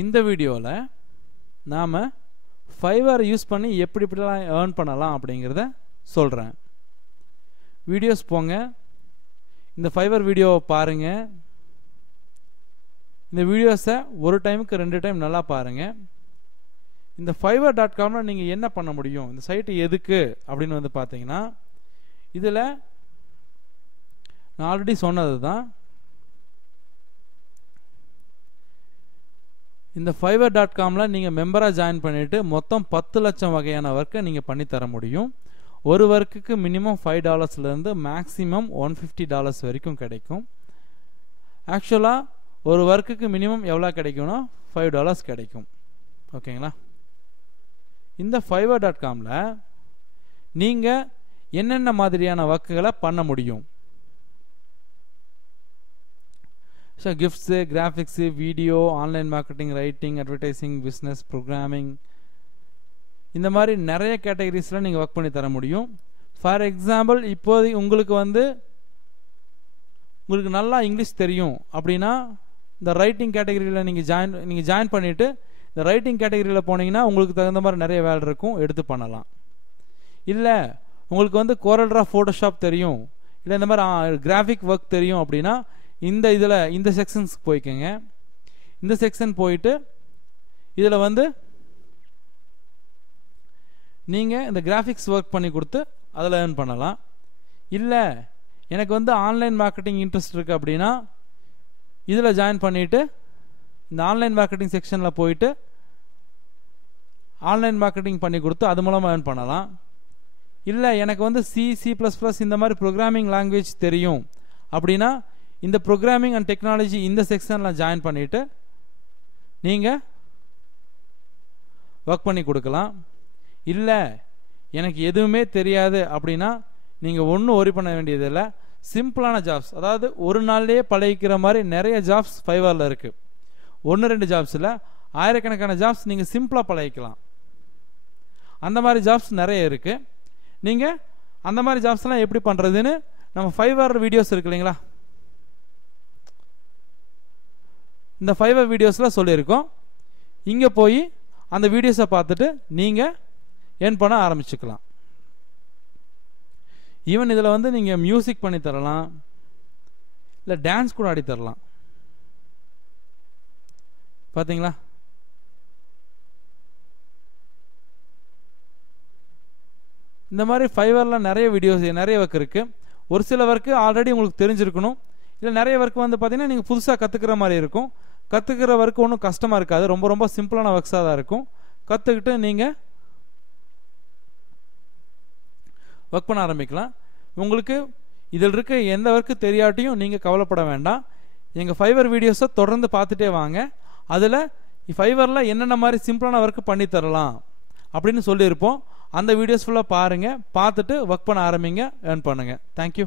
இந்த வீடியோவில் நாம் ஃபைவர் யூஸ் பண்ணி எப்படிலாம் ஏர்ன் பண்ணலாம் அப்படிங்கிறத சொல்கிறேன். வீடியோஸ் போங்க, இந்த ஃபைவர் வீடியோவை பாருங்கள். இந்த வீடியோஸை ஒரு டைமுக்கு 2 டைம் நல்லா பாருங்கள். இந்த fiverr.comல நீங்கள் என்ன பண்ண முடியும், இந்த சைட்டு எதுக்கு அப்படின்னு வந்து பார்த்தீங்கன்னா, இதில் நான் ஆல்ரெடி சொன்னது தான். இந்த fiverr.comல நீங்கள் மெம்பராக ஜாயின் பண்ணிவிட்டு மொத்தம் 10 லட்சம் வகையான ஒர்க்கை நீங்கள் பண்ணித்தர முடியும். ஒரு ஒர்க்குக்கு மினிமம் $5 மேக்ஸிமம் $150 வரைக்கும் கிடைக்கும். ஆக்சுவலாக ஒரு ஒர்க்குக்கு மினிமம் எவ்வளோ கிடைக்கும்னா $5 கிடைக்கும். ஓகேங்களா? இந்த fiverr.comல நீங்கள் என்னென்ன மாதிரியான ஒர்க்குகளை பண்ண முடியும்? So gifts, graphics, video, online marketing, writing, advertising, business, programming, இந்த மாதிரி நிறைய கேட்டகரிஸில் நீங்கள் ஒர்க் பண்ணி தர முடியும். ஃபார் எக்ஸாம்பிள், இப்போது உங்களுக்கு நல்லா இங்கிலீஷ் தெரியும் அப்படின்னா இந்த ரைட்டிங் கேட்டகரியில் நீங்கள் ஜாயின் பண்ணிவிட்டு இந்த ரைட்டிங் கேட்டகரியில் போனீங்கன்னா உங்களுக்கு தகுந்த மாதிரி நிறைய வேலை இருக்கும், எடுத்து பண்ணலாம். இல்லை உங்களுக்கு கோரல்ட்ரா, ஃபோட்டோஷாப் தெரியும், இல்லை இந்த மாதிரி கிராஃபிக் ஒர்க் தெரியும் அப்படின்னா இந்த செக்ஷன்ஸ்க்கு போய்க்கோங்க. இந்த செக்ஷன் போயிட்டு இதில் நீங்கள் இந்த கிராஃபிக்ஸ் ஒர்க் பண்ணி கொடுத்து அதில் ஏர்ன் பண்ணலாம். இல்லை எனக்கு ஆன்லைன் மார்க்கெட்டிங் இன்ட்ரெஸ்ட் இருக்குது அப்படின்னா இதில் ஜாயின் பண்ணிவிட்டு இந்த ஆன்லைன் மார்க்கெட்டிங் செக்ஷனில் போயிட்டு ஆன்லைன் மார்க்கெட்டிங் பண்ணி கொடுத்து அது மூலமாக ஏர்ன் பண்ணலாம். இல்லை எனக்கு C++ இந்த மாதிரி ப்ரோக்ராமிங் லாங்குவேஜ் தெரியும் அப்படின்னா இந்த ப்ரோக்ராமிங் அண்ட் டெக்னாலஜி இந்த செக்ஷனில் ஜாயின் பண்ணிவிட்டு நீங்கள் ஒர்க் பண்ணி கொடுக்கலாம். இல்லை எனக்கு எதுவுமே தெரியாது அப்படின்னா நீங்கள் ஒன்றும் ஒரி பண்ண வேண்டியதில்லை. சிம்பிளான ஜாப்ஸ், அதாவது ஒரு நாள்லேயே பழகிக்கிற மாதிரி நிறைய ஜாப்ஸ் ஃபைவரில் இருக்குது. 1-2 ஜாப்ஸ் இல்லை, ஆயிரக்கணக்கான ஜாப்ஸ் நீங்கள் சிம்பிளாக பழகிக்கலாம். அந்த மாதிரி ஜாப்ஸ் நிறைய இருக்குது. நீங்கள் அந்த மாதிரி ஜாப்ஸ்லாம் எப்படி பண்ணுறதுன்னு நம்ம ஃபைவர் வீடியோஸ் இருக்கு இல்லைங்களா, இந்த ஃபைவர் வீடியோஸில் சொல்லியிருக்கோம். இங்கே போய் அந்த வீடியோஸை பார்த்துட்டு நீங்கள் ஏர்ன் பண்ண ஆரம்பிச்சுக்கலாம். ஈவன் இதில் நீங்கள் மியூசிக் பண்ணி தரலாம், இல்லை டான்ஸ் கூட ஆடி தரலாம். பார்த்தீங்களா? இந்த மாதிரி ஃபைவரில் நிறைய வீடியோஸ், நிறைய ஒர்க் இருக்குது. ஒரு சில ஒர்க்கு ஆல்ரெடி உங்களுக்கு தெரிஞ்சிருக்கணும். இல்லை நிறைய ஒர்க் பார்த்தீங்கன்னா நீங்கள் புதுசாக கற்றுக்கிற மாதிரி இருக்கும். கற்றுக்கிற ஒர்க்கு ஒன்றும் கஷ்டமாக இருக்காது, ரொம்ப ரொம்ப சிம்பிளான ஒர்க்ஸாக தான் இருக்கும். கற்றுக்கிட்டு நீங்கள் ஒர்க் பண்ண ஆரம்பிக்கலாம். உங்களுக்கு இதில் இருக்க எந்த ஒர்க்கு தெரியாட்டியும் நீங்கள் கவலைப்பட வேண்டாம். எங்கள் ஃபைவர் வீடியோஸை தொடர்ந்து பார்த்துட்டே வாங்க. அதில் ஃபைவரில் என்னென்ன மாதிரி சிம்பிளான ஒர்க்கு பண்ணி தரலாம் அப்படின்னு சொல்லியிருப்போம். அந்த வீடியோஸ் ஃபுல்லாக பாருங்கள், பார்த்துட்டு ஒர்க் பண்ண ஆரம்பிங்க, ஏர்ன் பண்ணுங்கள். தேங்க்யூ.